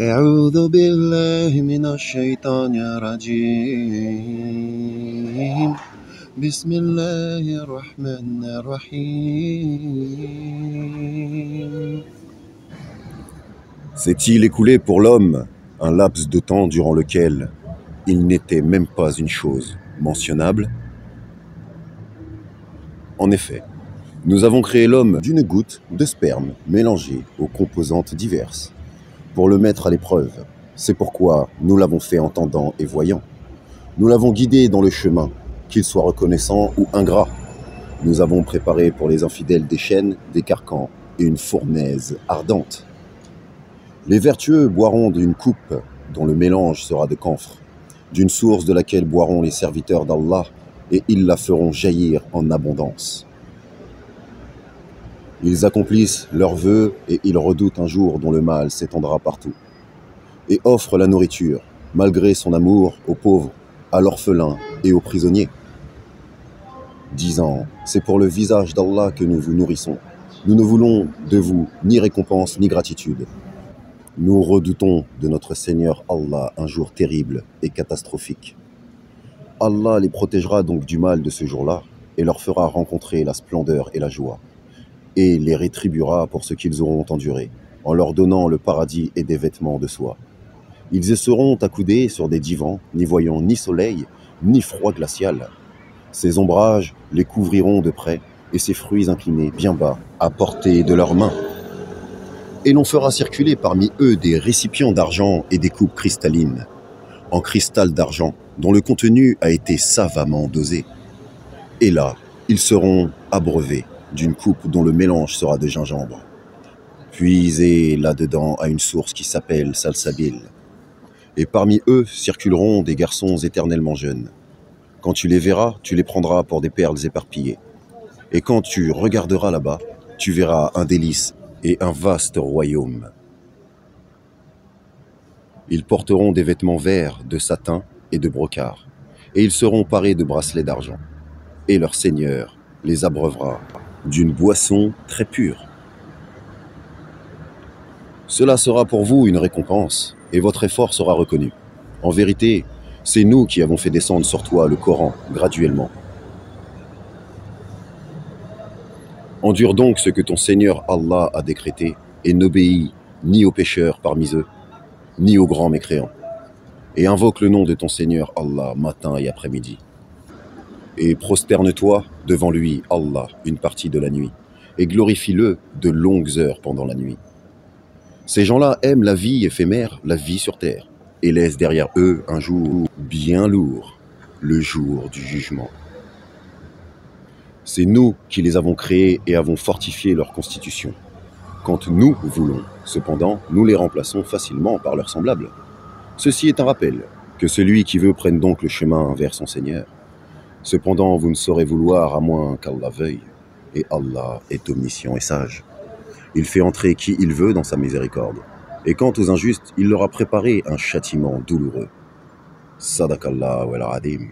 أعوذ بالله من الشيطان الرجيم بسم الله الرحمن الرحيم. S'est-il écoulé pour l'homme un laps de temps durant lequel il n'était même pas une chose mentionnable? En effet, nous avons créé l'homme d'une goutte de sperme mélangée aux composantes diverses pour le mettre à l'épreuve. C'est pourquoi nous l'avons fait entendant et voyant. Nous l'avons guidé dans le chemin, qu'il soit reconnaissant ou ingrat. Nous avons préparé pour les infidèles des chaînes, des carcans et une fournaise ardente. Les vertueux boiront d'une coupe dont le mélange sera de camphre, d'une source de laquelle boiront les serviteurs d'Allah, et ils la feront jaillir en abondance. Ils accomplissent leurs vœux et ils redoutent un jour dont le mal s'étendra partout, et offrent la nourriture, malgré son amour, aux pauvres, à l'orphelin et aux prisonniers, disant « C'est pour le visage d'Allah que nous vous nourrissons. Nous ne voulons de vous ni récompense ni gratitude. Nous redoutons de notre Seigneur Allah un jour terrible et catastrophique. Allah les protégera donc du mal de ce jour-là et leur fera rencontrer la splendeur et la joie, et les rétribuera pour ce qu'ils auront enduré, en leur donnant le paradis et des vêtements de soie. Ils y seront accoudés sur des divans, n'y voyant ni soleil, ni froid glacial. Ces ombrages les couvriront de près, et ces fruits inclinés bien bas, à portée de leurs mains. Et l'on fera circuler parmi eux des récipients d'argent et des coupes cristallines, en cristal d'argent, dont le contenu a été savamment dosé. Et là, ils seront abreuvés d'une coupe dont le mélange sera de gingembre, puisés là-dedans à une source qui s'appelle Salsabil. Et parmi eux circuleront des garçons éternellement jeunes. Quand tu les verras, tu les prendras pour des perles éparpillées. Et quand tu regarderas là-bas, tu verras un délice et un vaste royaume. Ils porteront des vêtements verts, de satin et de brocart, et ils seront parés de bracelets d'argent. Et leur Seigneur les abreuvera d'une boisson très pure. Cela sera pour vous une récompense, et votre effort sera reconnu. En vérité, c'est nous qui avons fait descendre sur toi le Coran graduellement. Endure donc ce que ton Seigneur Allah a décrété, et n'obéis ni aux pécheurs parmi eux, ni aux grands mécréants. Et invoque le nom de ton Seigneur Allah matin et après-midi. Et prosterne-toi devant lui, Allah, une partie de la nuit, et glorifie-le de longues heures pendant la nuit. Ces gens-là aiment la vie éphémère, la vie sur terre, et laissent derrière eux un jour bien lourd, le jour du jugement. C'est nous qui les avons créés et avons fortifié leur constitution. Quand nous voulons, cependant, nous les remplaçons facilement par leurs semblables. Ceci est un rappel, que celui qui veut prenne donc le chemin vers son Seigneur. Cependant, vous ne saurez vouloir à moins qu'Allah veuille, et Allah est omniscient et sage. Il fait entrer qui il veut dans sa miséricorde, et quant aux injustes, il leur a préparé un châtiment douloureux. Sadaqallah wal Adim.